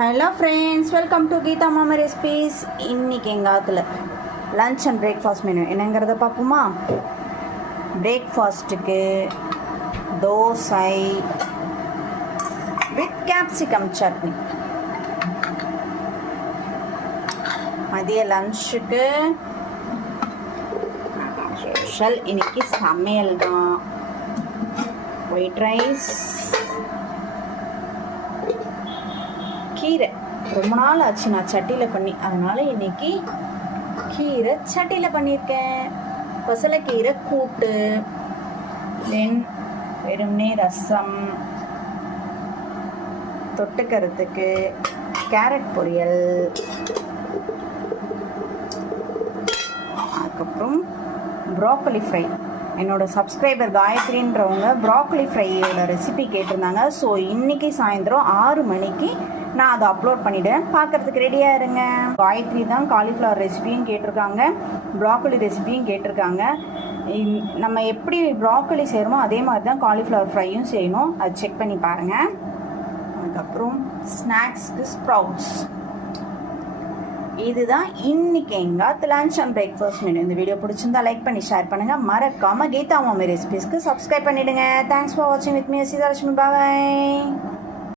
Hello friends, welcome to Geetha மாமா recipes. இன்றைக்கி எங்கள் ஆற்றுல லன்ச் அண்ட் பிரேக்ஃபாஸ்ட் மெனு என்னங்கிறத பார்ப்போமா. பிரேக்ஃபாஸ்ட்டுக்கு தோசை வித் கேப்சிகம் சட்னி. மதிய லன்ச்சுக்கு ஸ்பெஷல் இன்னைக்கு சமையல் தான். ஒயிட் ரைஸ், கீரை. ரொம்ப நாள் ஆச்சு நான் சட்டியில் பண்ணி, அதனால் இன்றைக்கி கீரை சட்டியில் பண்ணியிருக்கேன். பசலைக்கீரை கூட்டு, தென் வெறும்னே ரசம், தொட்டுக்கறதுக்கு கேரட் பொரியல், அதுக்கப்புறம் ப்ராக்கோலி ஃப்ரை. என்னோடய சப்ஸ்கிரைபர் காயத்ரின்றவங்க ப்ராக்கோலி ஃப்ரையோட ரெசிபி கேட்டிருந்தாங்க. ஸோ இன்றைக்கி சாயந்தரம் 6 மணிக்கு நான் அதை அப்லோட் பண்ணிவிடுவேன். பார்க்குறதுக்கு ரெடியாக இருங்க. காயத்ரி தான் காலிஃப்ளவர் ரெசிபியும் கேட்டிருக்காங்க, ப்ராக்கோலி ரெசிபியும் கேட்டிருக்காங்க. நம்ம எப்படி ப்ராக்கோலி செய்கிறோமோ அதே மாதிரி தான் காலிஃப்ளவர் ஃப்ரையும் செய்யணும். அது செக் பண்ணி பாருங்கள். அதுக்கப்புறம் ஸ்நாக்ஸ்க்கு ஸ்ப்ரவுட்ஸ். இதுதான் இன்னைக்கு எங்கள் லன்ச் அண்ட் பிரேக்ஃபாஸ்ட் மெனு. இந்த வீடியோ பிடிச்சிருந்தா லைக் பண்ணி ஷேர் பண்ணுங்கள். மறக்காமல் கீதா மாமா ரெசிபீஸ்க்கு சப்ஸ்கிரைப் பண்ணிவிடுங்க. தேங்க்ஸ் ஃபார் வாட்சிங் வித் மீ சீதாலட்சுமி. பாய்.